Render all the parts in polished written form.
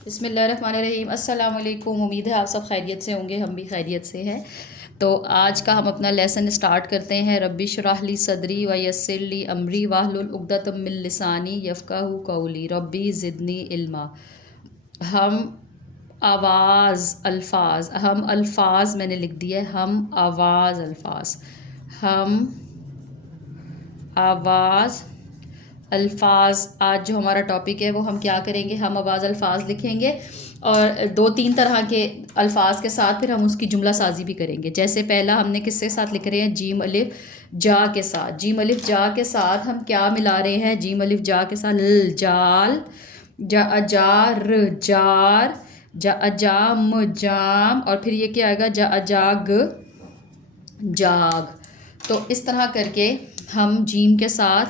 बिस्मिल्लाहिर्रहमानिर्रहीम। अस्सलाम वालेकुम। उम्मीद है आप सब खैरियत से होंगे, हम भी खैरियत से हैं। तो आज का हम अपना लेसन स्टार्ट करते हैं। रब्बी शुरह ली सदरी व यस्सिर ली अमरी वाहलुल उक़दतम मिन लिसानी यफ़क़हू क़ौली रब्बी ज़िदनी इल्मा। हम हम अल्फाज मैंने लिख दिया है। हम आवाज़ अल्फाज हम आवाज़ अल्फाज। आज जो हमारा टॉपिक है वो हम क्या करेंगे, हम आवाज़ अल्फाज लिखेंगे और दो तीन तरह के अल्फाज के साथ फिर हम उसकी जुमला साजी भी करेंगे। जैसे पहला हमने किसके साथ लिख रहे हैं, जीम अलिफ जा के साथ। जीम अलिफ जा के साथ हम क्या मिला रहे हैं, जीम अलिफ जा के साथ ल जाल, जा अजार जार, जा अजाम जाम, और फिर ये क्या आएगा, जा अजाग जाग। तो इस तरह करके हम जीम के साथ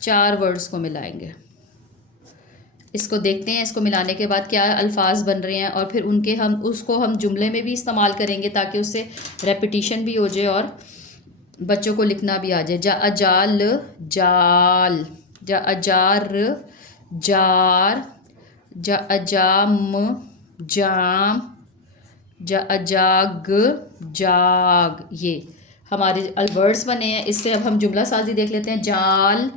4 वर्ड्स को मिलाएंगे। इसको देखते हैं, इसको मिलाने के बाद क्या अल्फाज बन रहे हैं और फिर उनके हम जुमले में भी इस्तेमाल करेंगे ताकि उससे रेपिटिशन भी हो जाए और बच्चों को लिखना भी आ जाए। जा अजाल जाल, जा अजार जार, जा अजाम जाम, जा अजाग जाग। ये हमारे वर्ड्स बने हैं। इससे अब हम जुमला साजी देख लेते हैं। जाल,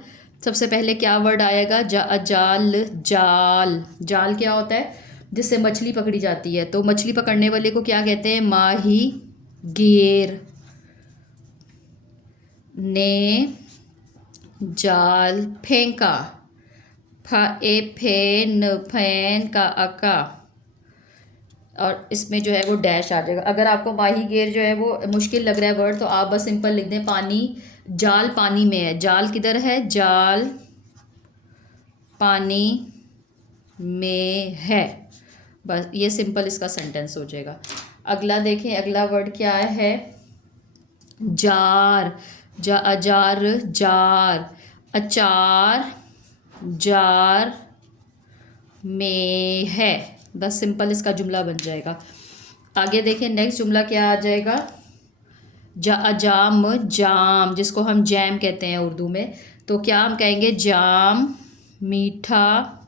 सबसे पहले क्या वर्ड आएगा, जा अजाल जाल। जाल क्या होता है, जिससे मछली पकड़ी जाती है। तो मछली पकड़ने वाले को क्या कहते हैं, माही गिर। ने जाल फेंका, फेन फैन का अका, और इसमें जो है वो डैश आ जाएगा। अगर आपको माही गिर जो है वो मुश्किल लग रहा है वर्ड, तो आप बस सिंपल लिख दें पानी। जाल पानी में है, जाल किधर है, जाल पानी में है। बस ये सिंपल इसका सेंटेंस हो जाएगा। अगला देखें, अगला वर्ड क्या है, जार, जा अजार जार, अचार जार में है। बस सिंपल इसका जुमला बन जाएगा। आगे देखें, नेक्स्ट जुमला क्या आ जाएगा, जा अजाम जाम, जिसको हम जैम कहते हैं उर्दू में। तो क्या हम कहेंगे, जाम मीठा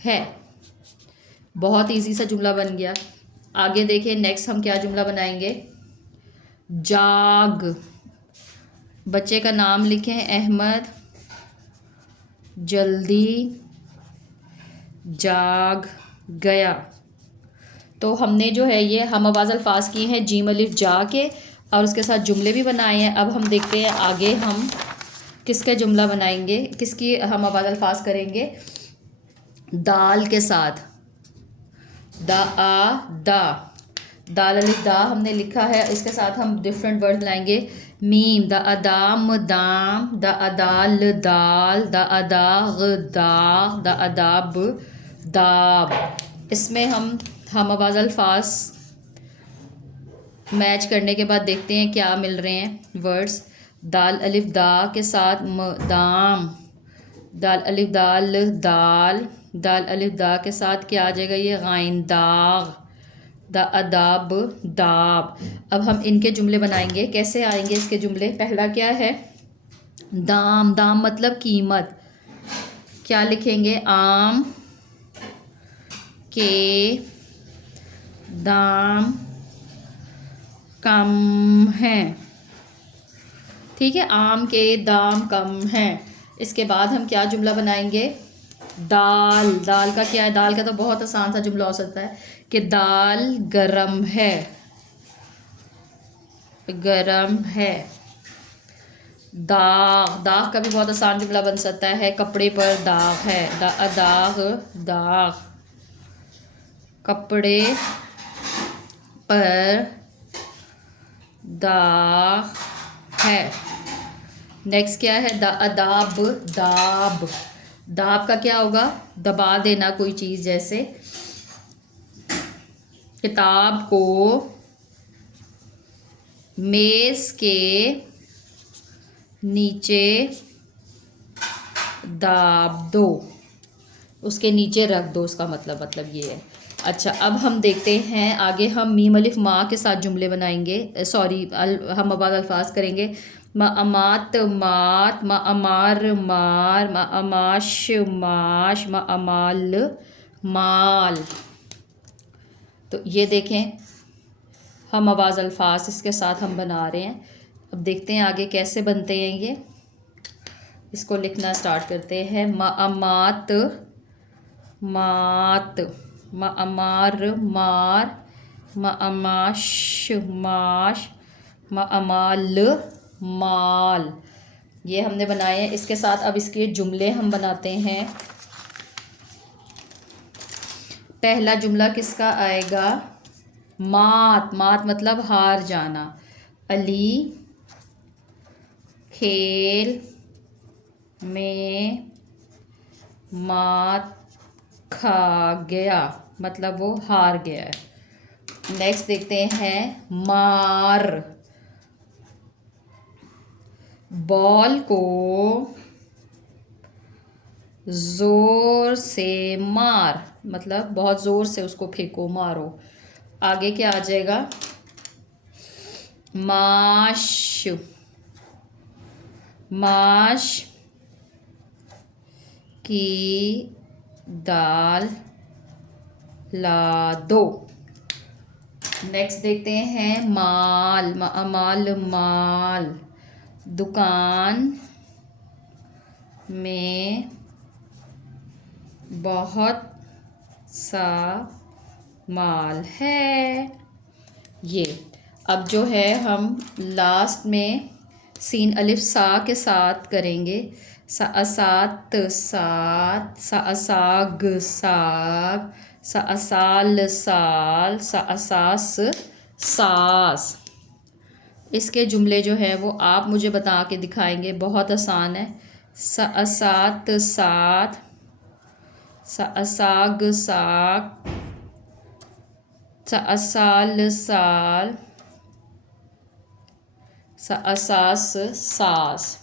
है। बहुत इजी सा जुमला बन गया। आगे देखें, नेक्स्ट हम क्या जुमला बनाएंगे, जाग, बच्चे का नाम लिखें अहमद, जल्दी जाग गया। तो हमने जो है ये हम आवाज़ अल्फाज किए हैं जीम अलिफ जा के, और उसके साथ जुमले भी बनाए हैं। अब हम देखते हैं आगे हम किसका जुमला बनाएंगे, किसकी हम आवाज़ अल्फाज करेंगे। दाल के साथ, दा आ दा, दाल अलिफ दा हमने लिखा है। इसके साथ हम डिफरेंट वर्ड लाएंगे। मीम, दा अदाम दाम, दा अदाल दाल, दा अदाग दाग, दा अदाब दाब। इसमें हम आवाज़ अल्फाज मैच करने के बाद देखते हैं क्या मिल रहे हैं वर्ड्स। दाल अलिफ दा के साथ दाम, दाल अलिफ दाल दाल, दाल अलिफ दा के साथ क्या आ जाएगा, ये गाइन दाग, दा अदाब दाब। अब हम इनके जुमले बनाएंगे। कैसे आएंगे इसके जुमले, पहला क्या है, दाम, दाम मतलब कीमत। क्या लिखेंगे, आम के दाम कम हैं। ठीक है, आम के दाम कम हैं। इसके बाद हम क्या जुमला बनाएंगे, दाल, दाल का क्या है, दाल का तो बहुत आसान सा जुमला हो सकता है कि दाल गरम है, गरम है। दाग, दाग का भी बहुत आसान जुमला बन सकता है, कपड़े पर दाग है, दाग दाग, कपड़े पर दाग है। नेक्स्ट क्या है, अदाब दाब, दाब का क्या होगा, दबा देना कोई चीज़। जैसे किताब को मेज़ के नीचे दाब दो, उसके नीचे रख दो, उसका मतलब ये है। अच्छा, अब हम देखते हैं आगे हम मीम अलिफ माँ के साथ जुमले बनाएंगे। सॉरी, हम आवाज़ अल्फाज करेंगे। मा अमात मात, मा अमार मार, मा अमाश माश, मा अमाल माल। तो ये देखें, हम आवाज़ अल्फाज इसके साथ हम बना रहे हैं। अब देखते हैं आगे कैसे बनते हैं ये। इसको लिखना स्टार्ट करते हैं। मात, मात, मार, मार, माश, माश, माल, माल। ये हमने बनाए हैं। इसके साथ अब इसके जुमले हम बनाते हैं। पहला जुमला किसका आएगा? मात। मात मतलब हार जाना। अली खेल में मात खा गया, मतलब वो हार गया है। नेक्स्ट देखते हैं मार। बॉल को ज़ोर से मार, मतलब बहुत ज़ोर से उसको फेंको, मारो। आगे क्या आ जाएगा? माश। माश की दाल ला दो। नेक्स्ट देखते हैं माल। माल, माल। दुकान में बहुत सा माल है। ये अब जो है हम लास्ट में सीन अलिफ सा के साथ करेंगे। सा असात सात, सा असाग साग, सा असाल साल, सा असास सास। इसके जुमले जो है वो आप मुझे बता के दिखाएंगे, बहुत आसान है। सा असात सात, सा असाग साग, सा असाल साल, सा असास सास।